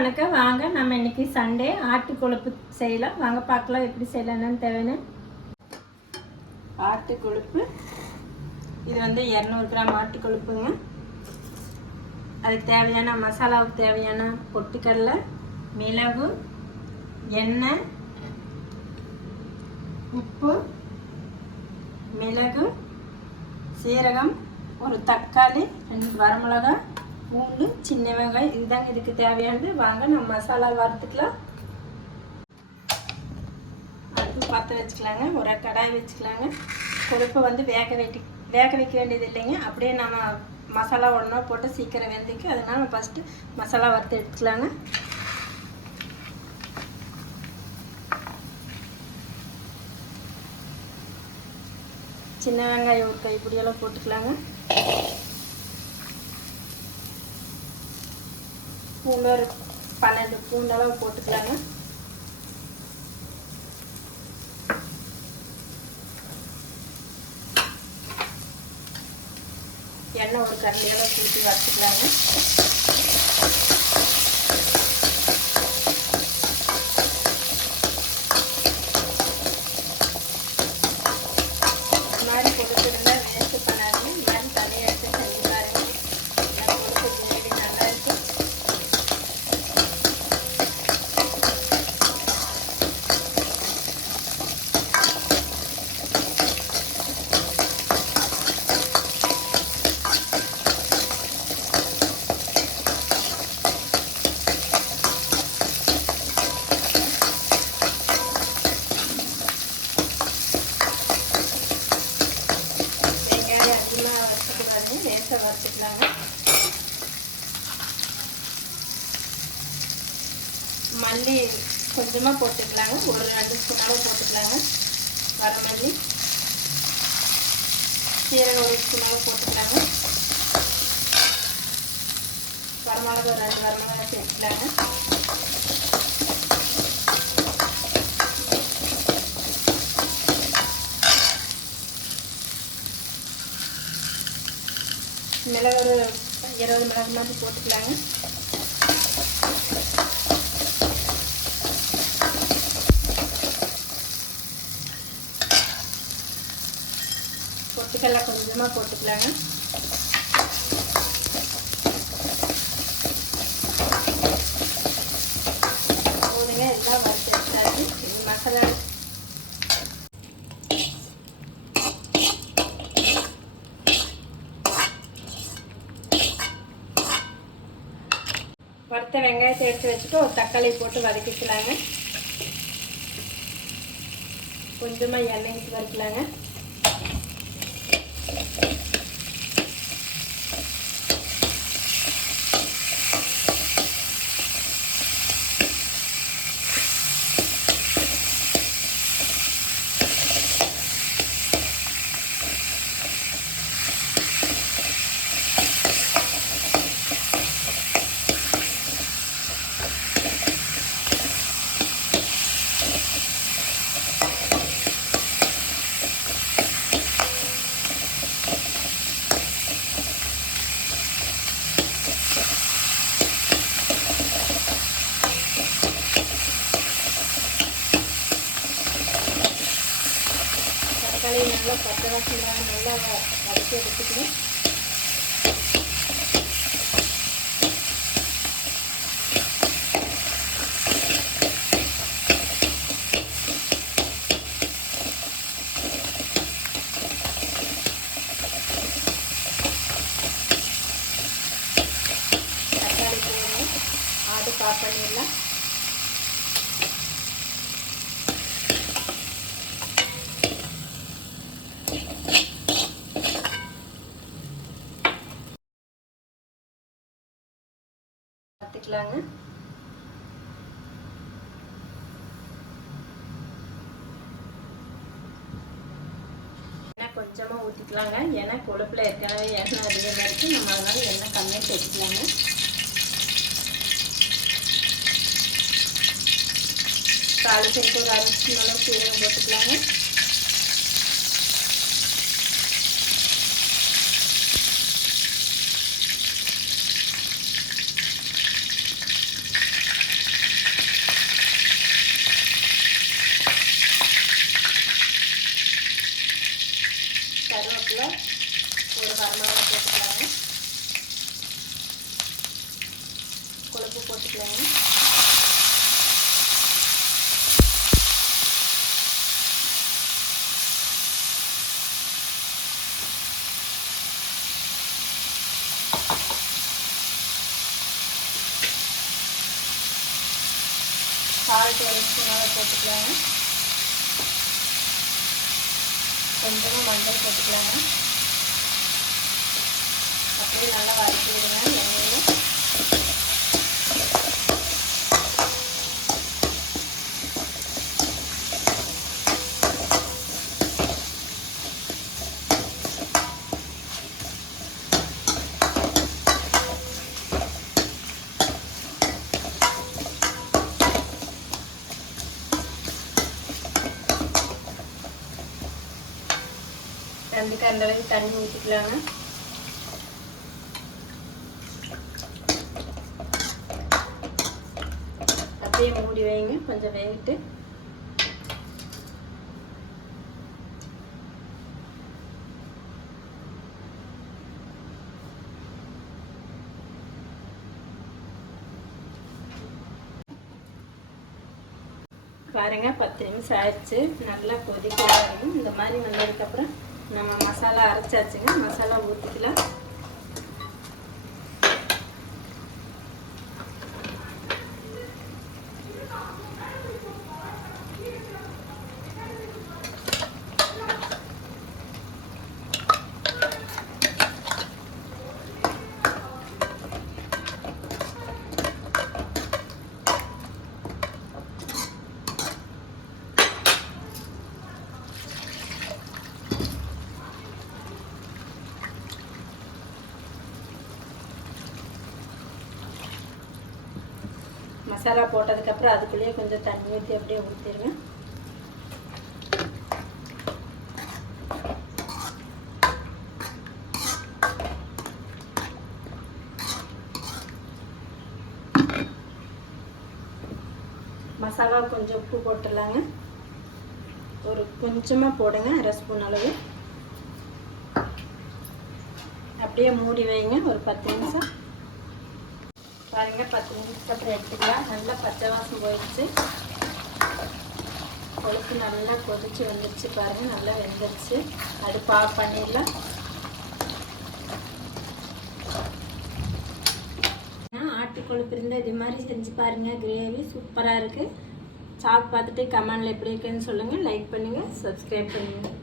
வணக்கம். வாங்க நம்ம இன்னைக்கு சண்டே. ஆட்டு கொழுப்பு செய்யலாம். வாங்க பார்க்கலாம் எப்படி செய்யலாம்னு தேவைன்னு. ஆட்டு கொழுப்பு இது வந்து இரநூறு கிராம் ஆட்டு கொழுப்புங்க அதுக்கு தேவையான மசாலாவுக்கு தேவையான பொட்டுக்கடலை மிளகு எண்ணெய் உப்பு மிளகு சீரகம் ஒரு தக்காளி ரெண்டு வரமிளகா பூண்டு சின்ன வெங்காயம் இதுதாங்க இதுக்கு தேவையானது. வாங்க நம்ம மசாலா வறுத்துக்கலாம் அடுப்பு பற்ற வச்சுக்கலாங்க. ஒரு கடாய் வச்சுக்கலாங்க. கொழுப்பை வந்து வேக வைட்டி வேக வைக்க வேண்டியது இல்லைங்க. அப்படியே நம்ம மசாலா ஒன்றா போட்டு சீக்கிரம் வெந்திக்கு அதனால் ஃபஸ்ட்டு மசாலா வறுத்து எடுத்துக்கலாங்க. சின்ன வெங்காயம் ஒரு கைப்பிடியெல்லாம் போட்டுக்கலாங்க. பூண்டு ஒரு பன்னெண்டு பூண்டளவு போட்டுக்கலாங்க. எண்ணெய் ஒரு கரண்டியெல்லாம் கூட்டி வச்சுக்கலாங்க. மல்லி கொஞ்சமாக போட்டுக்கலாங்க. ஒரு ரெண்டு ஸ்பூன் அளவு போட்டுக்கலாங்க வரமல்லி சீரகம் ஒரு ஸ்பூன் அளவு போட்டுக்கலாங்க. வரமிளகு ஒரு ரெண்டு வரமிளகா சேர்த்துக்கலாங்க. மிளகு ஒரு இருபது மிளகு மாதிரி போட்டுக்கலாங்க. பொட்டுக்கடலை கொஞ்சமாக போட்டுக்கலாங்க. போதுங்க எல்லாம் வறுத்து மசாலா. வறுத்த வெங்காயத்தை எடுத்து வச்சுட்டு ஒரு தக்காளி போட்டு வதக்கிக்கலாங்க. கொஞ்சமாக எண்ணெய் வறுக்கலாங்க. あ。தக்காளி நல்லா பச்சை வாசனை நல்லா வ- வதக்கி எடுத்துக்கணும் தக்காளி போடணும் ஆடு காப் பண்ணிடலாம் பார்த்துக்கலாங்க எண்ணெய் கொஞ்சமாக ஊற்றிக்கலாங்க ஏன்னா கொழுப்பில் ஏற்கனவே எண்ணெய் அதிகமாக இருக்குது நம்ம அதனால எண்ணெய் கம்மியாக சேர்த்துக்கலாங்க தாளிச்சுக்கு ஒரு அரை ஸ்பூன் அளவு சீரகம் போட்டுக்கலாங்க கருவேப்பிலை ஒரு வரமாக போட்டுக்கலாங்க கொழுப்பு போட்டுக்கலாங்க. சால்ட் ஒரு போட்டுக்கலாங்க. கொஞ்சமாக மஞ்சள் போட்டுக்கலாங்க. அப்படியே நல்லா வதக்கி விடுங்க எண்ணெயில் அந்த அளவுக்கு தண்ணி ஊற்றிக்கலாங்க அப்படியே மூடி வைங்க கொஞ்சம் வேகிட்டு. பாருங்க பத்து நிமிஷம் ஆயிடுச்சு. நல்லா கொதிக்க இந்த மாதிரி வந்ததுக்கப்புறம் நம்ம மசாலா அரைச்சாச்சுங்க. மசாலா ஊற்றிக்கலாம் மசாலா போட்டதுக்கப்புறம் அதுக்குள்ளேயே கொஞ்சம் தண்ணி ஊற்றி அப்படியே ஊற்றிடுங்க மசாலா கொஞ்சம் உப்பு போட்டுடலாங்க. ஒரு கொஞ்சமாக போடுங்க அரை ஸ்பூன் அளவு. அப்படியே மூடி வைங்க ஒரு பத்து நிமிஷம். பாருங்க பத்து நிமிஷத்துக்கு அப்புறம் எடுத்துக்கலாம். நல்லா பச்சை வாசம் போயிடுச்சு. கொழுப்பு நல்லா கொதிச்சு வந்துருச்சு பாருங்க நல்லா வெந்துருச்சு. அடுப்பு ஆஃப் பண்ணிடலாம். ஆட்டு கொழுப்பு இருந்தால் இது மாதிரி செஞ்சு பாருங்கள் கிரேவி சூப்பராக இருக்குது சாப்பிட்டு பார்த்துட்டு கமெண்டில் எப்படி இருக்குன்னு சொல்லுங்கள் லைக் பண்ணுங்கள் சப்ஸ்கிரைப் பண்ணுங்கள்